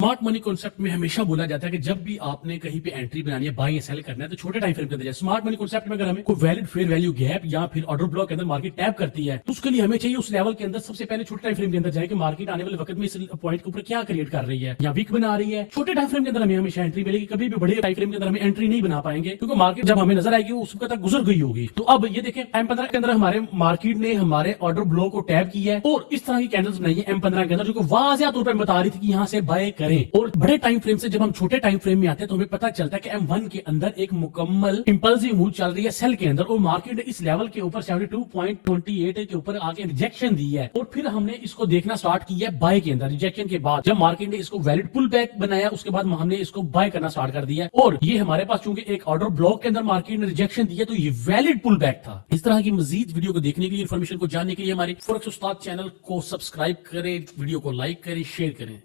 Smart money concept में हमेशा बोला जाता है कि जब भी आपने कहीं पे एंट्री बनानी है, बाय या सेल करना है, तो छोटे टाइम फ्रेम के अंदर जाए। स्मार्ट मनी कॉन्सेप्ट में अगर हमें कोई वैलिड फेयर वैल्यू गैप या फिर ऑर्डर ब्लॉक के अंदर मार्केट टैप करती है, तो उसके लिए हमें चाहिए उस लेवल के अंदर सबसे पहले छोटे टाइम फ्रेम के अंदर जाए कि मार्केट आने वाले वक्त में इस पॉइंट के ऊपर क्या क्रिएट कर रही है या वीक बना रही है। छोटे टाइम फ्रेम के अंदर हमें हमेशा एंट्री मिलेगी, कभी भी बड़े टाइम फ्रेम के अंदर हमें एंट्री नहीं बना पाएंगे, क्योंकि मार्केट जब हमें नजर आएगी उस वक्त तक गुजर गई होगी। तो अब ये देखें, M15 के अंदर हमारे मार्केट ने हमारे ऑर्डर ब्लॉक को टैप किया है और इस तरह की कैंडल्स बनाई है M15 के अंदर, जो वाज़िया तौर पर बता रही थी कि यहाँ से बाय करें। और बड़े टाइम फ्रेम से जब हम छोटे टाइम फ्रेम में आते हैं तो हमें पता चलता है कि M1 के अंदर एक मुकम्मल इंपल्सिव मूव चल रही है सेल के अंदर, और मार्केट ने इस लेवल के ऊपर 72.28 के ऊपर आके रिजेक्शन दी है। और फिर हमने इसको देखना स्टार्ट किया बाय के अंदर। रिजेक्शन के बाद जब मार्केट ने इसको वैलिड पुल बैक बनाया, उसके बाद हमने इसको बाय करना स्टार्ट कर दिया। और ये हमारे पास चूंकि एक ऑर्डर ब्लॉक के अंदर मार्केट ने रिजेक्शन दिया, तो ये वैलिड पुल बैक था। इस तरह की मजीद वीडियो को देखने के लिए, इन्फॉर्मेशन को जानने के लिए हमारे फॉरेक्स उस्ताद चैनल को सब्सक्राइब करें, वीडियो को लाइक करें, शेयर करें।